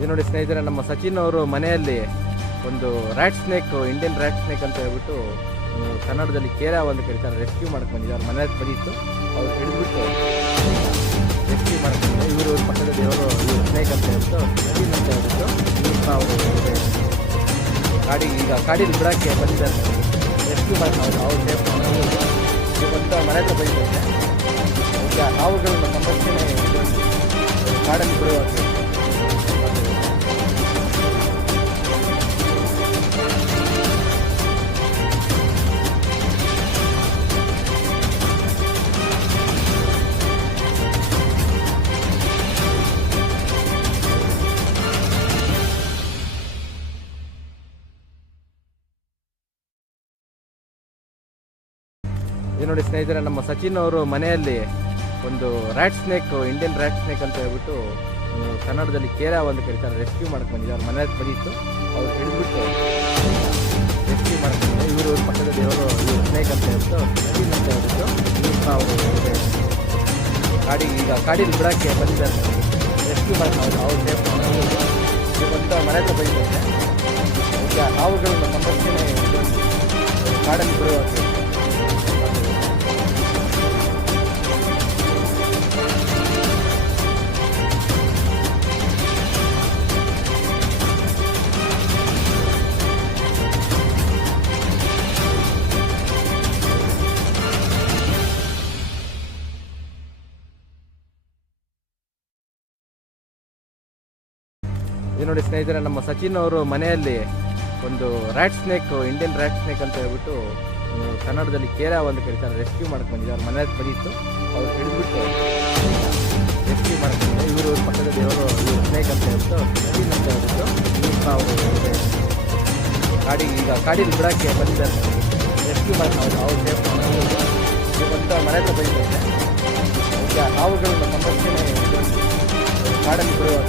ಇದು ನೋಡಿ ಸ್ನೇಹಿತರೆ, ನಮ್ಮ ಸಚಿನ್ ಅವರು ಮನೆಯಲ್ಲಿ ಒಂದು rat snake, Indian rat snake ಅಂತ ಹೇಳ್ಬಿಟ್ಟು ಕನ್ನಡದಲ್ಲಿ ಕೇರಾ ಅಂತ ಕರೀತಾರೆ, ರೆಸ್ಕ್ಯೂ ಮಾಡ್ಕೊಂಡು ಬಂದಿದ್ದಾರೆ. ಮನೆ ಬಂದಿತ್ತು, ಅವ್ರು ಹಿಡಿದ್ಬಿಟ್ಟು ರೆಸ್ಕ್ಯೂ ಮಾಡ್ಕೊಂಡು ಇವರು ಪಕ್ಕದ ದೇವರು ಇವರು ಸ್ನೇಕ್ ಅಂತ ಹೇಳ್ಬಿಟ್ಟು ಸಚಿನ್ ಅಂತ ಹೇಳ್ಬಿಟ್ಟು ಇವ್ರನ್ನ ಅವರು ಕಾಡಿಗೆ ಬಿಡೋಕ್ಕೆ ಬಂದಿದ್ದಾರೆ. ರೆಸ್ಕ್ಯೂ ಮಾಡ್ಕೊಂಡು ಅವ್ರು ಸೇಫ್ ಬಂದು ಮನೆ ಹತ್ರ ಬಂದಿದ್ದಾರೆ. ಈಗ ಹಾವುಗಳನ್ನ ಸಂರಕ್ಷಣೆ ಕಾಡಲ್ಲಿ ಬಿಡುವಾಗ ಇದು ನೋಡಿ ಸ್ನೇಹಿತರೆ, ನಮ್ಮ ಸಚಿನ್ ಅವರು ಮನೆಯಲ್ಲಿ ಒಂದು rat snake, Indian rat snake ಅಂತ ಹೇಳ್ಬಿಟ್ಟು ಕನ್ನಡದಲ್ಲಿ ಕೇರಾ ಅಂತ ಕರೀತಾರೆ, ರೆಸ್ಕ್ಯೂ ಮಾಡ್ಕೊಂಡು ಬಂದಿದ್ದಾರೆ. ಮನೆ ಬಂದಿತ್ತು, ಅವ್ರು ಹಿಡಿದ್ಬಿಟ್ಟು ರೆಸ್ಕ್ಯೂ ಮಾಡ್ಕೊಂಡು ಇವರು ಪಕ್ಕದ ದೇವರು ಇವರು ಸ್ನೇಕ್ ಅಂತ ಹೇಳ್ಬಿಟ್ಟು ಸಚಿನ್ ಅಂತ ಹೇಳ್ಬಿಟ್ಟು ಇವ್ರನ್ನ ಅವರು ಕಾಡಿಗೆ ಬಿಡೋಕ್ಕೆ ಬಂದಿದ್ದಾರೆ. ರೆಸ್ಕ್ಯೂ ಮಾಡ್ಕೊಂಡು ಅವ್ರು ಸೇಫ್ ಬಂದು ಮನೆ ಹತ್ರ ಬಂದಿದ್ದಾರೆ. ಈಗ ಹಾವುಗಳನ್ನ ಸಂರಕ್ಷಣೆ ಕಾಡಲ್ಲಿ ಬಿಡುವಾಗ ಇದು ನೋಡಿ ಸ್ನೇಹಿತರೆ, ನಮ್ಮ ಸಚಿನ್ ಅವರು ಮನೆಯಲ್ಲಿ ಒಂದು rat snake, Indian rat snake ಅಂತ ಹೇಳ್ಬಿಟ್ಟು ಕನ್ನಡದಲ್ಲಿ ಕೇರಾ ಅಂತ ಕರೀತಾರೆ, ರೆಸ್ಕ್ಯೂ ಮಾಡ್ಕೊಂಡು ಬಂದಿದ್ದಾರೆ. ಮನೆ ಬಂದಿತ್ತು, ಅವ್ರು ಹಿಡಿದ್ಬಿಟ್ಟು ರೆಸ್ಕ್ಯೂ ಮಾಡ್ಕೊಂಡು ಇವರು ಪಕ್ಕದ ದೇವರು ಇವರು ಸ್ನೇಕ್ ಅಂತ ಹೇಳ್ಬಿಟ್ಟು ಸಚಿನ್ ಅಂತ ಹೇಳ್ಬಿಟ್ಟು ಇವ್ರನ್ನ ಅವರು ಕಾಡಿಗೆ ಬಿಡೋಕ್ಕೆ ಬಂದಿದ್ದಾರೆ. ರೆಸ್ಕ್ಯೂ ಮಾಡ್ಕೊಂಡು ಅವ್ರು ಸೇಫ್ ಬಂದು ಮನೆ ಹತ್ರ ಬಂದಿದ್ದಾರೆ. ಈಗ ಹಾವುಗಳನ್ನ ಸಂರಕ್ಷಣೆ ಕಾಡಲ್ಲಿ ಬಿಡುವಾಗ